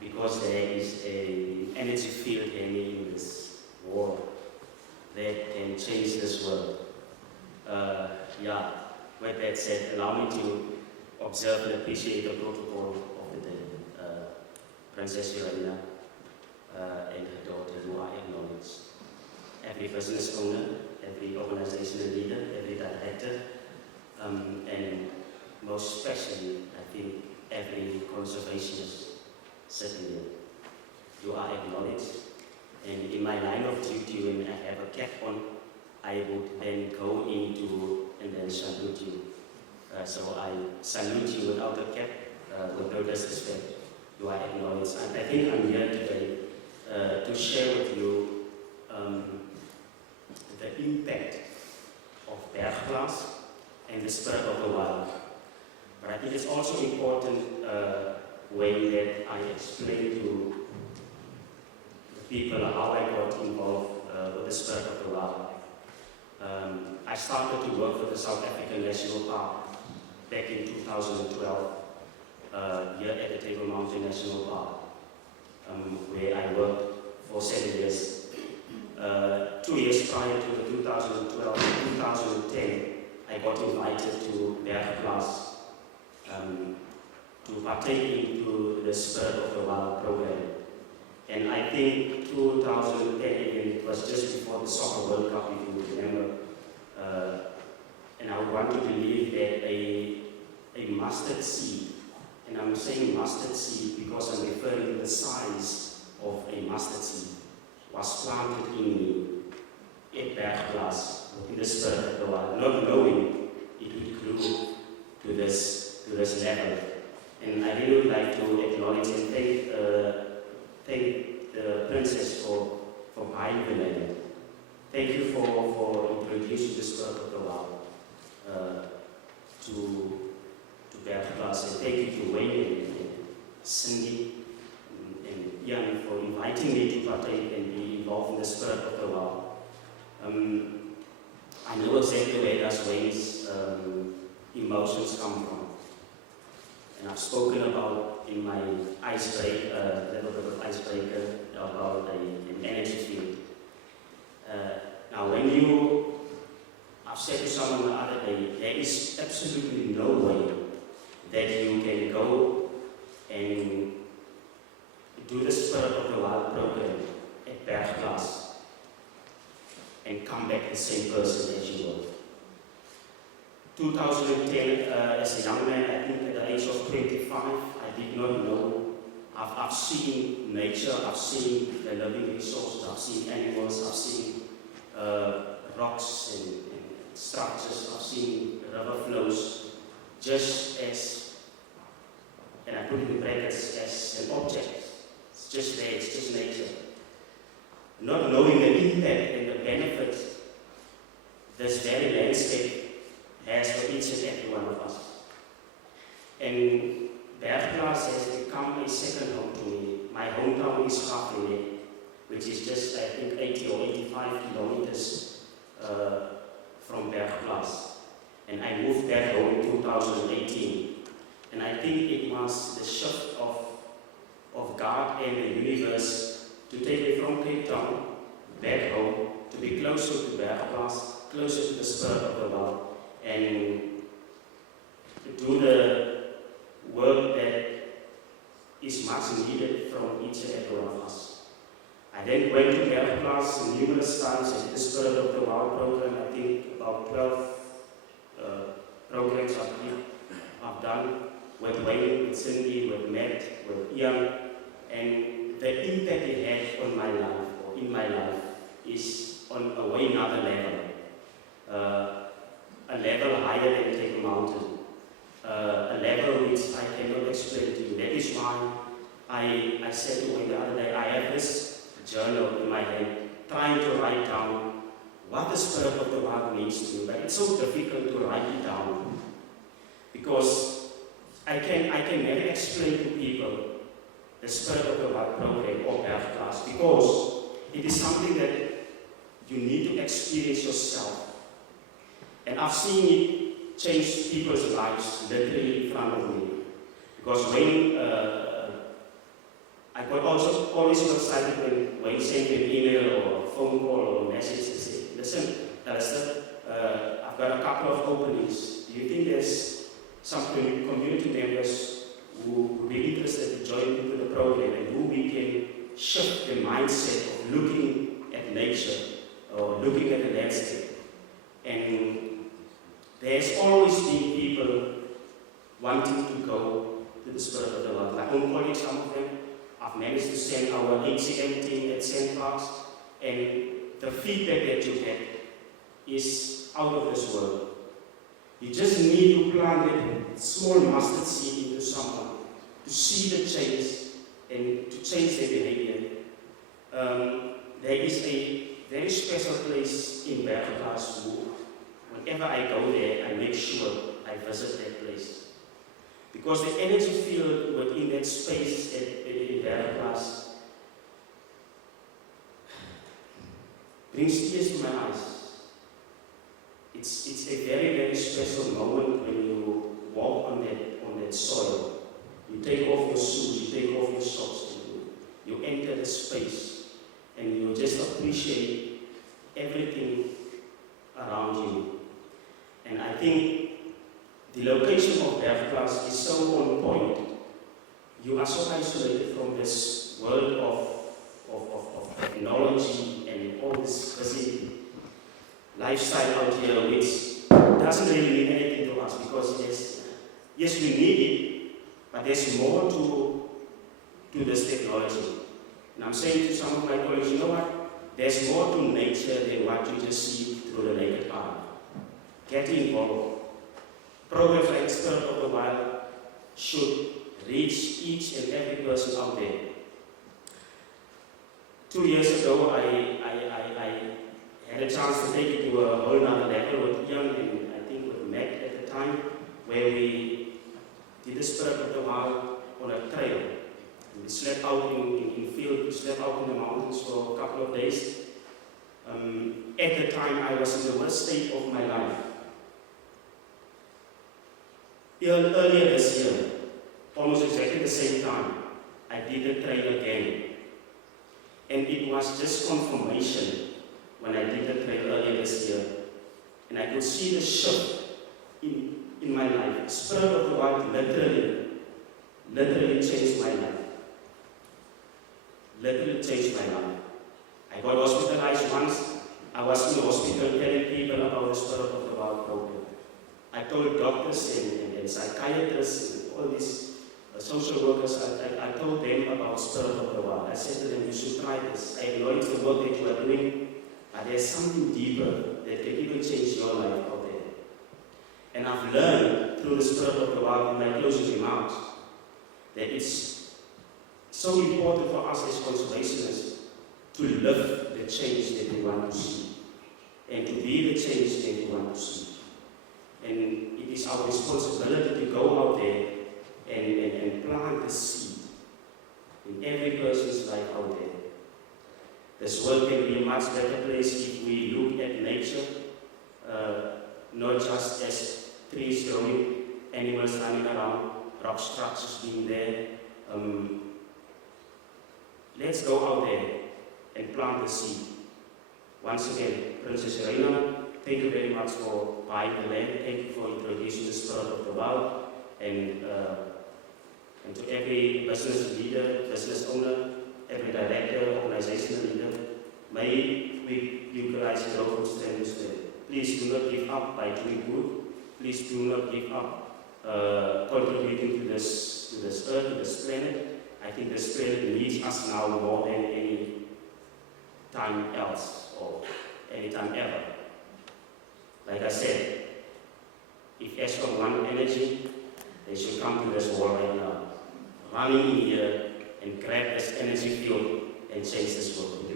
because there is an energy field in this war that can change this world. With that said, allow me to observe and appreciate the protocol of the day. Princess Urania and her daughter, who I acknowledge. Every business owner, every organizational leader, every director, and most especially, I think, every conservationist sitting here. You are acknowledged, and in my line of duty, when I have a cap on, I would then go into and then salute you. So I salute you without a cap, with no disrespect. You are acknowledged. And I think I'm here today to share with you the impact of Bergglas and the spirit of the wild. But I think it's also important way that I explain to the people how I got involved with the spirit of the wild. I started to work for the South African National Park back in 2012 here at the Table Mountain National Park, where I worked for 7 years. 2 years prior to the 2012 and 2010, I got invited to Bergglas to partake into the Spirit of the Wild program. And I think 2010, it was just before the Soccer World Cup, if you remember. And I would want to believe that a mustard seed, and I'm saying mustard seed because I'm referring to the size of a mustard seed, was planted in me at Bergglas in the Spirit of the Wild, not knowing it would grow to this level. And I really would like to acknowledge and thank the Princess for buying the land. Thank you for introducing the Spirit of the Wild to Bergglas, and thank you to Wayne and Cindy and Ian for inviting me to partake and be involved in the Spirit of the Wild. I know exactly where does Wayne's emotions come from. And I've spoken about in my icebreaker, little bit of icebreaker, about an energy field. Now I've said to someone the other day, there is absolutely no way that you can go and do the Spirit of the Wild program at Bergglas and come back the same person as you were. 2010, as a young man, I think at the age of 25, I did not know. I've seen nature, I've seen the living resources, I've seen animals, I've seen rocks and structures, I've seen river flows, just as, and I put it in brackets, as an object. It's just there, it's just nature. Not knowing the impact and the benefit this very landscape has for each and every one of us. And Bergglas has become a second home to me. My hometown is Gauteng, which is just, I think, 80 or 85 kilometers from Bergglas. And I moved back home in 2018. And I think it was the shift of God and the universe to take me from Cape Town back home, to be closer to Bergglas, closer to the Spirit of the Wild, and to do the work that is much needed from each and every one of us. I then went to Bergglas numerous times at the Spirit of the Wild program. I think about 12 programs I've done with Wayne, with Cindy, with Matt, with Ian, and the impact it had on my life, or in my life, is on a way another level. A level higher than Table Mountain. A level which I cannot explain to you. That is why I said to Wayne the other day, I have this journal in my hand, trying to write down what the Spirit of the Wild means to me, but it's so difficult to write it down. Because I can never explain to people the Spirit of the Wild program or Bergglas, because it is something that you need to experience yourself. And I've seen it change people's lives literally in front of me. Because when I got also always got excited when you send me an email or a phone call or a message and say, listen, Elstair, I've got a couple of openings. Do you think there's some community members who would be interested in joining into the program and who we can shift the mindset of looking at nature or looking at the landscape? And there's always been people wanting to go to the spirit of the world. My own colleagues, some of them, I've managed to send our HCM team at St. Parks, and the feedback that you get is out of this world. You just need to plant a small mustard seed into someone to see the change and to change their behavior. There is a very special place in Bergplaats who, whenever I go there, I make sure I visit that place. Because the energy field within that space in Bergplaats brings tears to my eyes. It's a very, very special moment when you walk on that soil. You take off your shoes, you take off your socks, and you enter the space, and you just appreciate everything around you. And I think the location of Bergplaats is so on point. You are so isolated from this world of technology and all this busy lifestyle out here, which doesn't really mean anything to us, because yes, we need it, but there's more to this technology. And I'm saying to some of my colleagues, you know what? There's more to nature than what you just see through the naked eye. Get involved. Programs like Spirit of the Wild should reach each and every person out there. 2 years ago, I had a chance to take it to a whole other level with Ian and I think with Matt at the time, where we did the Spirit of the Wild on a trail. And we slept out in field, we slept out in the mountains for a couple of days. At the time, I was in the worst state of my life. Earlier this year, almost exactly the same time, I did the trail again. And it was just confirmation when I did the trail earlier this year. And I could see the shift in my life. The Spirit of the Wild literally changed my life. Literally changed my life. I got hospitalized once. I was in the hospital telling people about the Spirit of the Wild program. I told doctors and psychiatrists and all these social workers, I told them about Spirit of the Wild. I said to them, you should try this. I acknowledge the work that you are doing, but there's something deeper that can even change your life out there. And I've learned through the Spirit of the Wild in my closing remarks that it's so important for us as conservationists to live the change that we want to see and to be the change that we want to see. And it is our responsibility to go out there and plant the seed in every person's life out there. This world can be a much better place if we look at nature, not just as trees growing, animals running around, rock structures being there. Let's go out there and plant the seed. Once again, Princess Reina, thank you very much for buying the land. Thank you for introducing the Spirit of the Wild. And to every business leader, business owner, every director, organizational leader, may we utilize your footsteps there. Please do not give up by doing good. Please do not give up contributing to this earth, to this planet. I think this planet needs us now more than any time else or any time ever. Like I said, if Eskom want energy, they should come to this wall right now, running in here and grab this energy field and change this world.